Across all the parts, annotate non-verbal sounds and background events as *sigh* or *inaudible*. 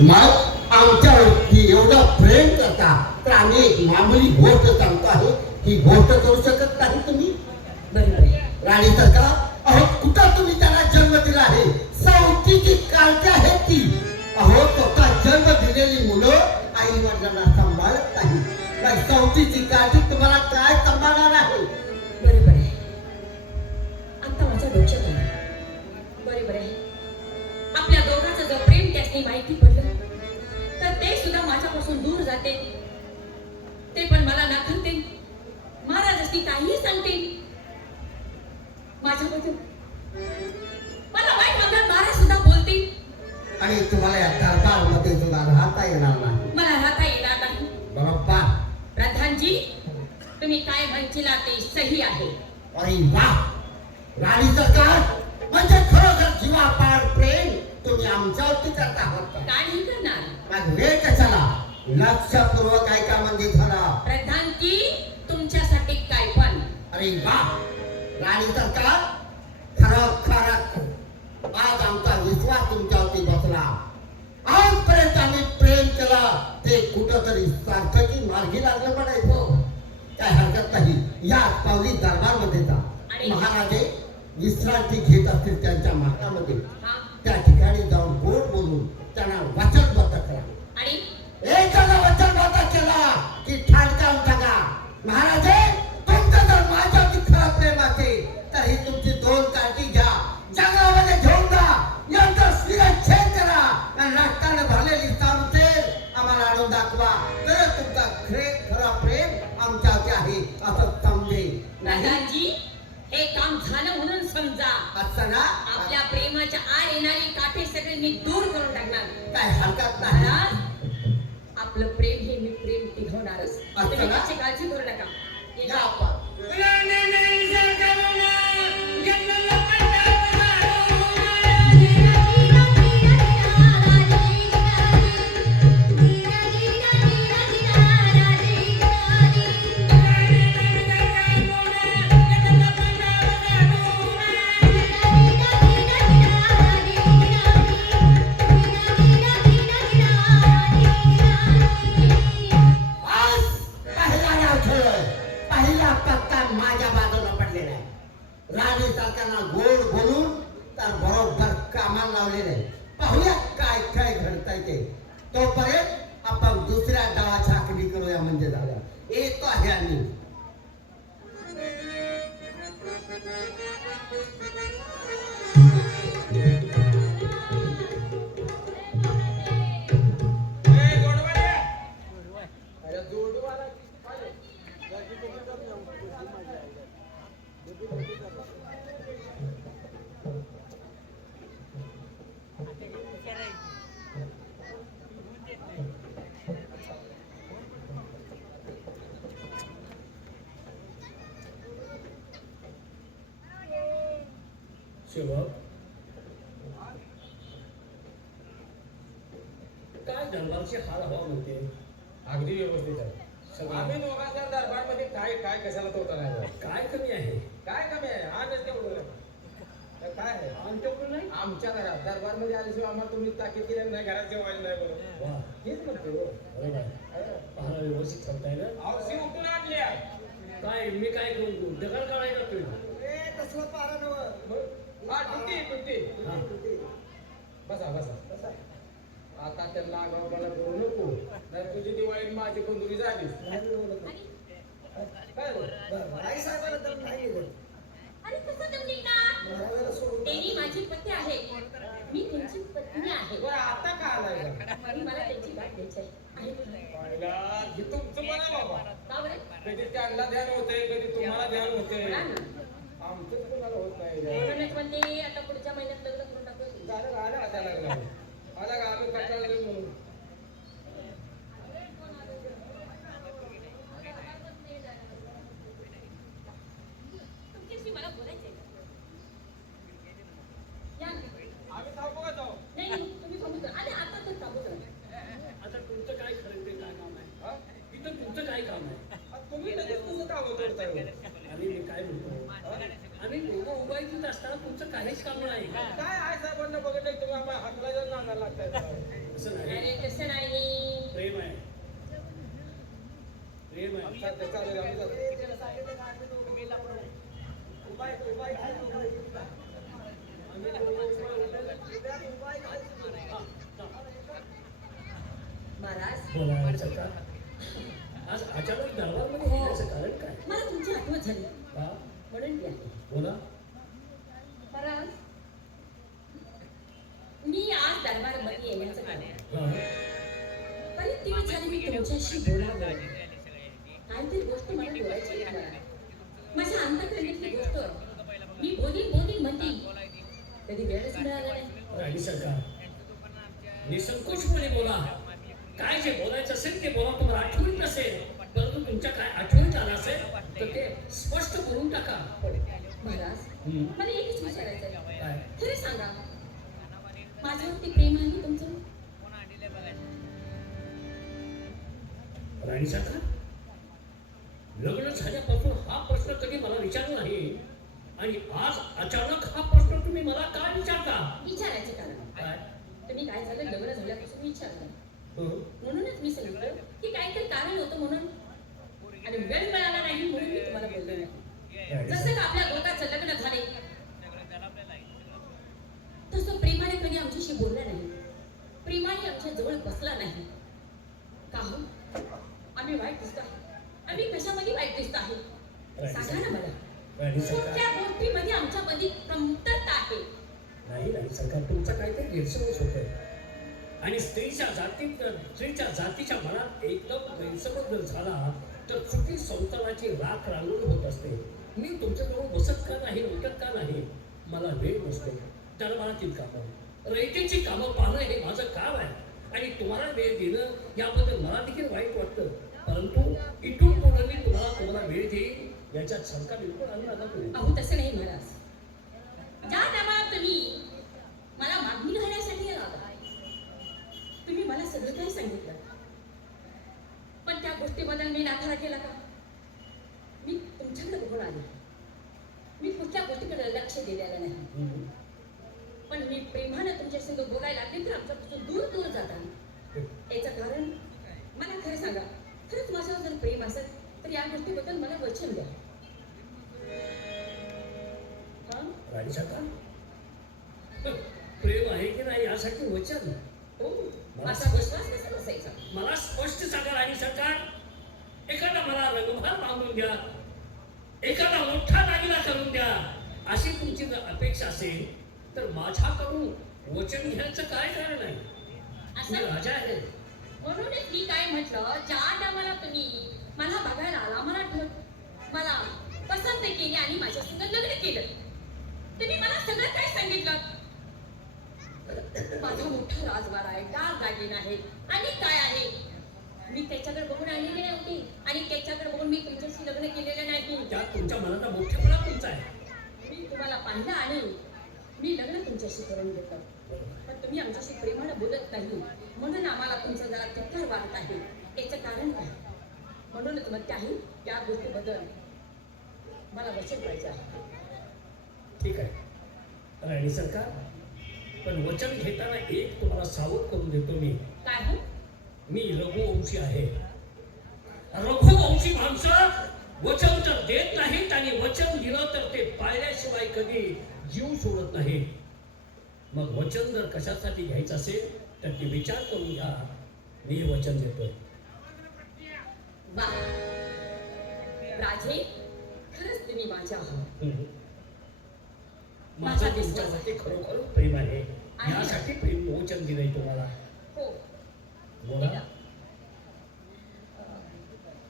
मग आमच्यावरती एवढं प्रेम करता तर आम्ही एक मामूली गोष्ट सांगतो आहे ही गोष्ट करू शकत नाही तुम्ही? राणी सरकार अहो कुठं तुम्ही त्याला जन्म दिला आहे? सौतीची काळजी आहे ती. अहो स्वतः जन्म दिलेली मुलं आई वडिलांना सांभाळत नाही. मग सौतीची काळजी तुम्हाला काय सांभाळणार आहे? बरोबर आहे. आता माझ्या डोक्यात आलं. बरोबर आहे. आपल्या दोघांचं जर प्रेम त्यासनी माहिती पडलं तर ते सुद्धा माझ्यापासून दूर जाते. ते पण मला नाकारते. महाराज असती काहीही सांगते. माझ्याबद्दल. मला वाईट महाराज सुद्धा बोलते. आणि तुम्हाला या दरबारमध्ये सुद्धा राहता येणार नाही. मला राहता येणार नाही. बरोबर. प्रधानजी तुम्ही काय म्हणशीला ते सही आहे. अरे वा. राणी सरकार म्हणजे खरोखर जीवापाड प्रेम? तुम्ही आमच्यावरती करता आहात का? काही करणार मग वेळ कशाला? लक्षपूर्वक ऐका म्हणजे झाला? प्रधानजी तुमच्यासाठी काय पण. अरे वा! राणी सरकार खरं खरं आज आमचा विश्वास तुमच्यावरती बसला. आजपर्यंत आम्ही प्रेम केला. ते कुठंतरी सार्थकी मार्गी लागलं म्हणायचं काय हरकत नाही. या पावली दरबारमध्ये जा. आणि- महाराजे विश्रांती घेत असतील त्यांच्या महालामध्ये हा. त्या ठिकाणी जाऊन गोड बोलून त्यांना वचनबद्ध करा. आणि एकाला वचनबद्ध केला की ठाणकाम जगा. महाराजे तुमचं जर माझ्यावरती खरं प्रेम असेल तर ही तुमची दोन काळजी घ्या. जंगलामध्ये घेऊन जा. नंतर शिरच्छेद करा. आणि रक्ताने भरलेली सामते आम्हाला आणून दाखवा. तर तुमचा खरे खरा प्रेम आमच्यावरती आहे असं समजे नाही. हे काम झालं म्हणून समजा. असं ना? आपल्या प्रेमाच्या आड येणारी काठे सगळे मी दूर करून टाकणार. काय हरकत नाही. आपलं प्रेम हे मी प्रेम टिकवणारच. काळजी करू नका. Thank you. आमच्या घरात दरबारमध्ये आल्याशिवाय आम्हाला तुम्ही ताकीद केली नाही घरात जेवायला नाही बरोबर हेच म्हणते हो. बरोबर आहे. पाहणं व्यवस्थित करताय ना औषधी उठून काय मी काय करू? दगड काढायला तुम्ही? टुटी टुटी हा. बसा बसा. बसा. आता त्यांना आगाव मला करू नको. नाही तुझी दिवाळी माझी कंदुरी झाली. काय झालं? अरे कसं माझी पत्नी आहे. मी त्यांची पत्नी आहे. बरं आता का आलाय? मला त्यांची गाठ द्यायची आहे. तुमचं बाबा? कधी त्यांना ध्यान कधी तुम्हाला ध्यान कोणाला होत नाही. म्हणते आता पुढच्या महिन्यात लग्न करून टाकू. झालं? आलं का त्या लग्नाला? आला का? आम्ही म्हणून तुमच्याशी मला बोलायचंय या ना. आम्ही थांबू का जाऊ नाही नाही, तुम्ही थांबू द्या. अरे आता तर थांबू द्या. आता तुमचं काय खरं ते काय काम आहे हा? इथं तुमचं काय काम आहे आ, तुम्ही लगेच कसं कामं करताय हो? आणि मी काय म्हणतो आम्ही दोघं उभा इथं असताना तुमचं काहीच काम नाही काय आहे साहेबांना बघितलं की तुम्ही आम्हाला हातला जर लागताय असं नाही अरे तसं नाही प्रेम आहे प्रेम आहे चालतंय, चालेल, आम्ही जातो. महाराज बोला सरकार आज अचानक दरबारमध्ये येण्याचं कारण काय? मला तुमची आठवण झाली. म्हणून बोला महाराज मी आज दरबारमध्ये येण्याचं कारण हा. बरेच दिवस झाले मी तुमच्याशी. बोलावं काहीतरी गोष्ट मला बोलायची. माझ्या अंतकरणातली गोष्ट. मी बोलीन बोलीन म्हणते. कधी वेळच मिळाला नाही. सरकार निसंकोचपणे बोला काय जे बोलायचं असेल ते बोला. तुम्हाला आठवण नसेल परंतु तुमच्या काय आठवणीत आलं असेल तर ते स्पष्ट करून टाका. महाराज. मला एकच विचारायचं खरं सांगा. माझ्यावरती प्रेम आहे? राणी सरकार लग्न झाल्यापासून हा प्रश्न कधी मला विचारला नाही आणि आज अचानक हा प्रश्न तुम्ही मला काय विचारता? विचारायचं कारण काय? तुम्ही काय झालं? लग्न झाल्यापासून विचारलं? म्हणूनच मी सांगितलं की काहीतरी कारण होतं म्हणून. आणि वेळ जातीच्या मनात एकदम गैरसमज झाला तर चुकी संतानाची राख रांगोळी होत असते. मी तुमच्याजवळ बसत का नाही उठत का नाही? मला वेळ नसतो. दरबारातील कामं. रयतेची कामं पाहणं हे माझं काम आहे. आणि तुम्हाला वेळ देणं याबद्दल मला देखील वाईट वाटतं. परंतु इथून पुढे मी तुम्हाला तुम्हाला वेळ देईल याच्यात शंका बिलकुल आणणार नाही अहो तसं नाही महाराज. ज्या टायमाला तुम्ही. मला मागणी घालण्यासाठी तुम्ही मला सगळं काही सांगितलं. त्या गोष्टीबद्दल मी नाकारा केला का? मी तुमच्याकडे बघून आले मी कुठल्या गोष्टीकडे लक्ष दिलेलं नाही. पण मी प्रेमानं तुमच्या संग बोलायला लागले तर आमच्यापासून दूर दूर जाता. याचं कारण? मला खरं सांगा खरंच माझ्यावर जर प्रेम असेल तर या गोष्टीबद्दल मला वचन द्या. पसंत केली आणि माझ्या संग लग्न केलं. तुम्ही मला सगळं काय सांगितलं? माझा मोठा राजवाडा आहे दार दागिन आहे. आणि काय आहे? मी त्याच्याकडे बघून आलेली नव्हती आणि त्याच्याकडे बघून मी तुमच्याशी लग्न केलेलं नाही. त्यात तुमच्या मनाचा मोठेपणा तुमचा आहे. मी तुम्हाला पाहिलं आणि मी लग्न तुमच्याशी करून घेतलं. पण तुम्ही आमच्याशी प्रेमानं बोलत नाही. म्हणून आम्हाला तुमचं जरा तिथर वाटत आहे. याचं कारण काय? म्हणूनच म्हणते आहे त्या गोष्टीबद्दल मला वचन पाहिजे आहे. ठीक आहे. राणी सरकार पण वचन घेताना एक तुम्हाला सावध करून देतो मी. काय? हो मी रघुवंशी आहे. रघुवंशी माणसं वचन तर देत नाहीत आणि वचन दिलं तर ते पाळल्याशिवाय कधी जीव सोडत नाहीत मग वचन जर कशासाठी घ्यायचं असेल तर ते विचार करून घ्या. मी वचन देतोय. वा. राजे खरंच तुम्ही माझ्या आहात. माझं तुमच्यावरती खरोखर प्रेम आहे. यासाठी प्रेम वचन दिलंय तुम्हाला. हो. बोला.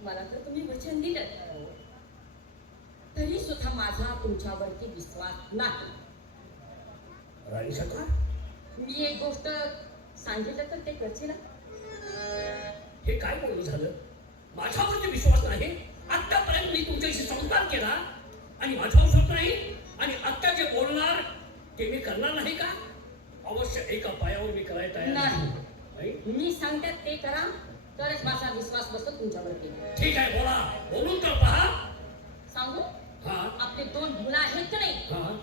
मला तर तुम्ही वचन दिलं तरी सुद्धा माझा तुमच्यावरती विश्वास नाही. राणी सरकार मी एक गोष्ट सांगितलं तर ते करशील हे काय बोलणं झालं? माझ्यावरती विश्वास नाही? आतापर्यंत मी तुमच्याशी संवाद केला. आणि माझ्यावर विश्वास नाही. आणि आता जे बोलणार ते मी करणार नाही का? अवश्य एका पायावर मी करायला तयार? मी सांगतात ते करा. तरच माझा विश्वास बसतो तुमच्यावरती ठीक आहे बोला. बोलून तर पहा. सांगू? हा. आपले दोन मुलं आहेत का नाही? हा.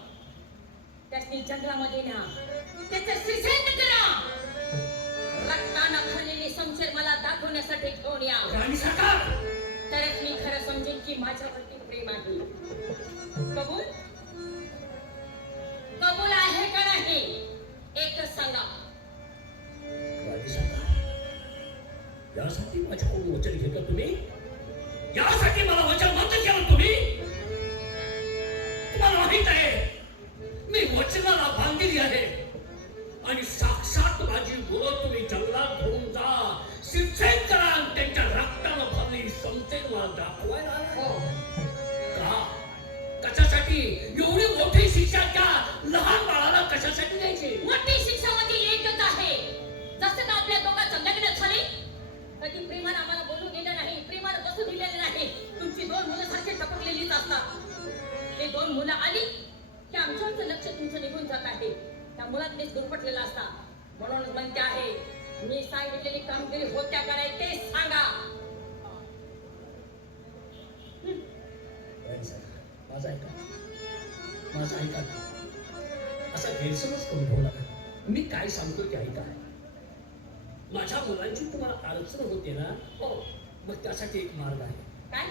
त्यासनी जंगलामध्ये न्या. त्याचं श्रीसेंट करा. दाखवण्यासाठी घेऊन या. राणी सरकार! तरच समजेल की माझ्यावरती प्रेम आहे. कबूल? कबूल आहे का नाही? एकच सांगा. यासाठी माझ्याकडून वचन घेता तुम्ही? यासाठी मला वचन मत केलं तुम्ही? तुम्हाला माहीत आहे एवढी मोठी शिक्षा त्या लहान बाळाला कशासाठी द्यायची? मोठी शिक्षा म्हणजे एकच आहे. जसं का आपल्या दोघांचं लग्न झाले कधी प्रेमानं आम्हाला बोलू दिलं नाही प्रेमानं बसू दिलेलं नाही. तुमची दोन मुलं सारखी टपकलेलीच असतात. ते दोन मुलं आली की आमच्यावरचं लक्ष तुमचं निघून जात आहे. त्या मुलात मीच गुरफटलेला असता म्हणून म्हणते आहे मी सांगितलेली कामगिरी होत्या का नाही ते सांगा. माझं ऐका माझं ऐका असा गैरसमज करून नका मी काय सांगतो ते ऐका. माझ्या मुलांची तुम्हाला अडचण होते ना हो मग त्यासाठी एक मार्ग आहे. काय?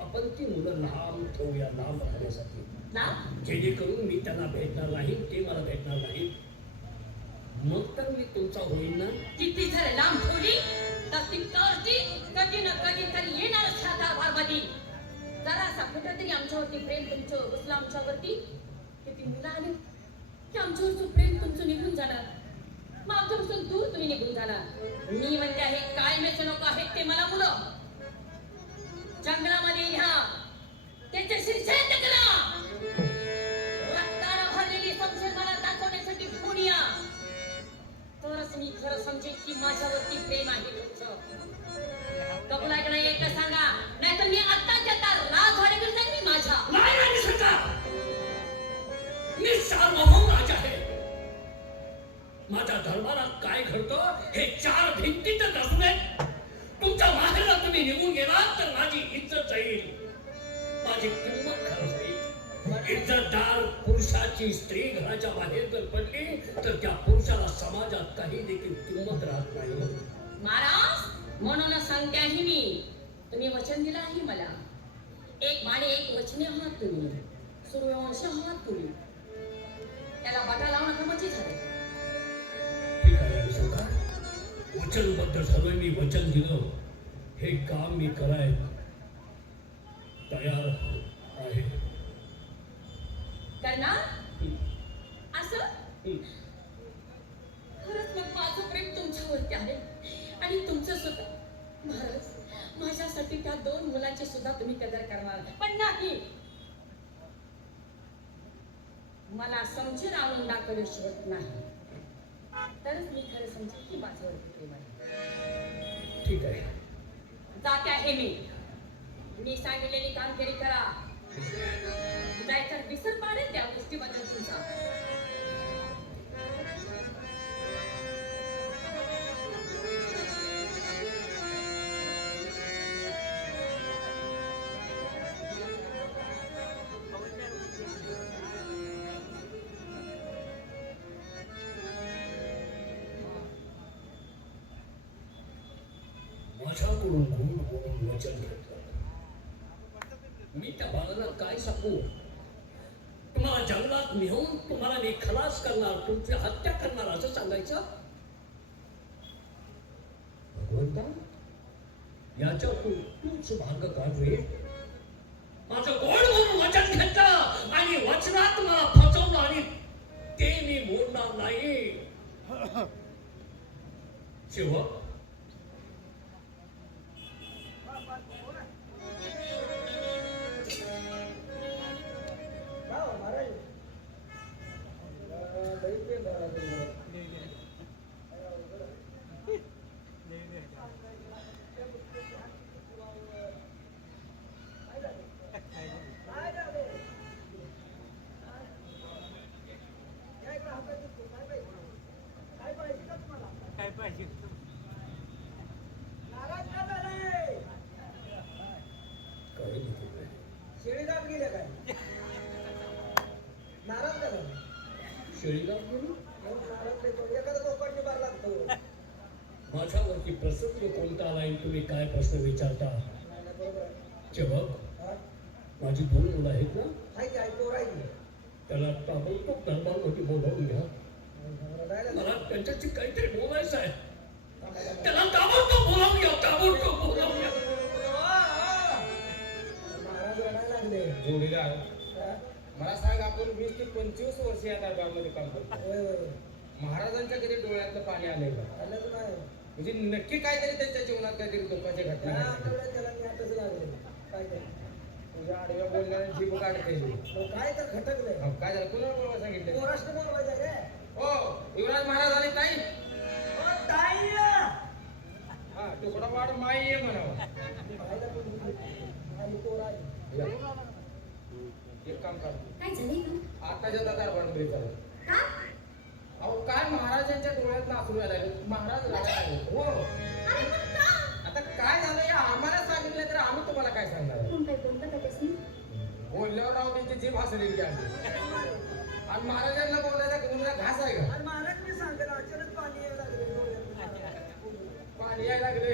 आपण ती मुलं लांब ठेवूया लांब राहण्यासाठी. जेणेकरून मी त्यांना भेटणार नाही ते मला भेटणार नाही मग तर मी तुमचा होईल ना? किती जर लांब ठेवली तर ती कधी ना कधी तरी येणार जरा असा कुठेतरी आमच्यावरती प्रेम तुमचं बसलं आमच्यावरती. किती मुलं आली. की आमच्यावरचं प्रेम तुमचं निघून जाणार. मग आमच्यापासून दूर तुम्ही निघून जाणार. मी म्हणते आहे काय मेचं नको आहेत ते मला मुलं जंगलामध्ये घ्या त्याचे शिरछेद करा. म्हणून सांगते आहे मी. तुम्ही वचन दिलं आहे मला. एक माने एक वचने आहात तुम्ही. सूर्यवंश आहात तुम्ही. त्याला बाटा लावणं कामाची झालं वचनबद्ध झालोय मी वचन दिलं. हे काम मी कराय तयार आहे. करणार? असं? खरंच मग माझं प्रेम तुमच्यावरती आहे. आणि तुमचं सुद्धा. महाराज माझ्यासाठी त्या दोन मुलांची सुद्धा तुम्ही कदर करणार. पण नाही. मला समजून आणून दाखवल्याशिवाय नाही. तरच मी खरं समजेन की आहे. ठीक आहे. जाते आहे मी. मी सांगितलेली कामगिरी करा. नाहीतर विसर पाडेल त्या गोष्टीबद्दल तुमचा. माझ्याकडून गुण बोलून वचन घेतलं मी त्या बाळाला काय सांगू? तुम्हाला जंगलात नेऊन तुम्हाला मी खलास करणार तुमची हत्या करणार असं सांगायचं? भगवंता याच्यातून तूच भाग काढवे. माझं गोड म्हणून वचन घेतलं आणि वचनात मला फसवलं आणि ते मी मोडणार नाही. *coughs* शिवक आला आणि तुम्ही काय प्रश्न विचारता. जेव्हा? माझी दोन मुलं आहेत ना? त्याला ताबडतोब दरबारमध्ये बोलावून घ्या? मला त्यांच्याशी काहीतरी बोलायचं आहे. त्याला ताबडतोब बोलावून घ्या ताबडतोब बोलावून घ्या जोडीदार? मला सांग आपण वीस ते पंचवीस वर्ष या दरबारमध्ये काम करतो. महाराजांच्या कधी डोळ्यातलं पाणी आलंय का आलंच नाही. म्हणजे नक्की काहीतरी त्यांच्या जीवनात काहीतरी दुःखाच्या घटना. आठवड्यात त्याला मी आताच लागले काय काय तुझ्या आडव्या बोलण्याने जीभ काढते. मग काय तर अहो, काय झालं? कुणाला बोलवा सांगितलं? पोराष्ट बोलवायचं रे. हो युवराज महाराज आले ताई. ओ, ताई! हा तुकडा वाढ माई आहे म्हणावं. पाहायला पण गेली. आणि पोर आहे. या. एक काम कर. काय आताच्या का? अहो काय महाराजांच्या डोळ्यात नासू यायला महाराज लागले. हो आता काय झालं या आम्हाला सांगितलं तर आम्ही तुम्हाला काय सांगणार? कोण काय बोललं का त्यासनी बोलल्यावर राव त्यांची जीभ हसली की आमची आणि महाराजांना बोलायला कोणाला घास आहे का महाराज मी सांगेन अचानक पाणी यायला लागले. पाणी यायला लागलं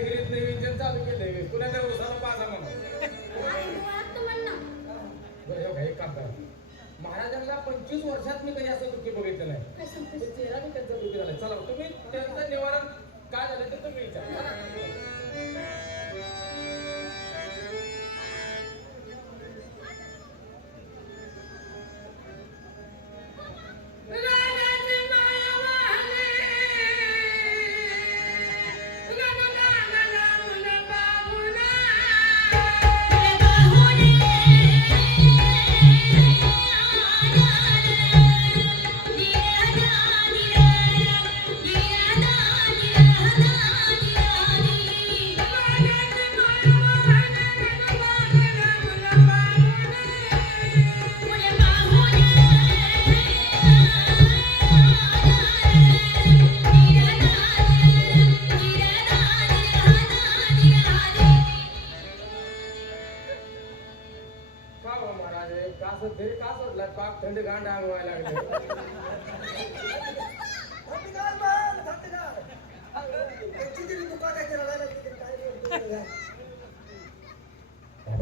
महाराजांना पंचवीस वर्षात मी कधी असं दुःखी बघितलं नाही. चेहरा बी त्यांचा दुःखी झाला चला तुम्ही त्यांचं निवारण काय झालं ते तुम्ही विचारा.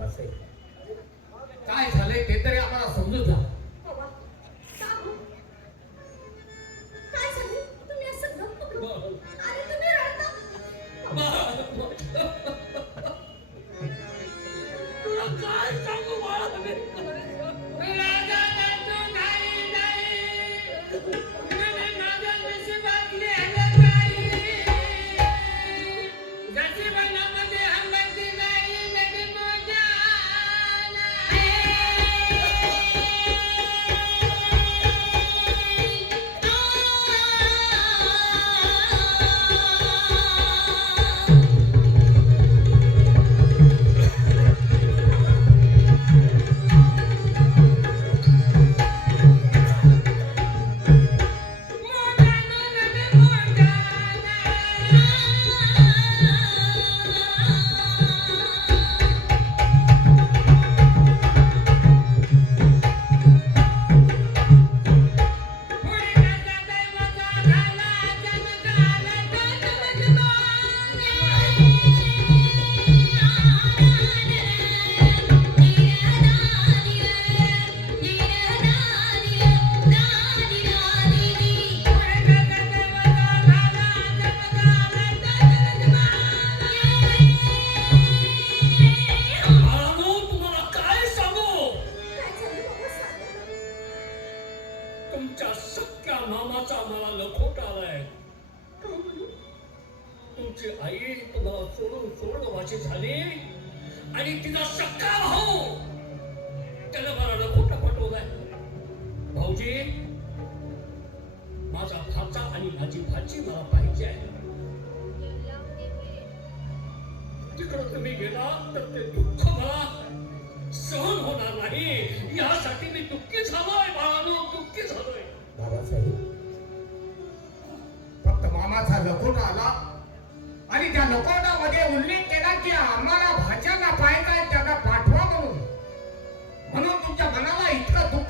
असेल. काय झालंय ते तरी आम्हाला समजून जा. पास्ता आणि भाजी भाजी मला पाहिजे आहे. तिकडं तुम्ही गेला तर ते दुःख मला सहन होणार नाही. यासाठी मी दुःखी झालोय बाळानो दुःखी झालोय. फक्त मामाचा लखोटा आला. आणि त्या लखोटामध्ये उल्लेख केला की आम्हाला भाज्यांना पाहायचा त्यांना पाठवा म्हणून. म्हणून तुमच्या मनाला इतकं दुःख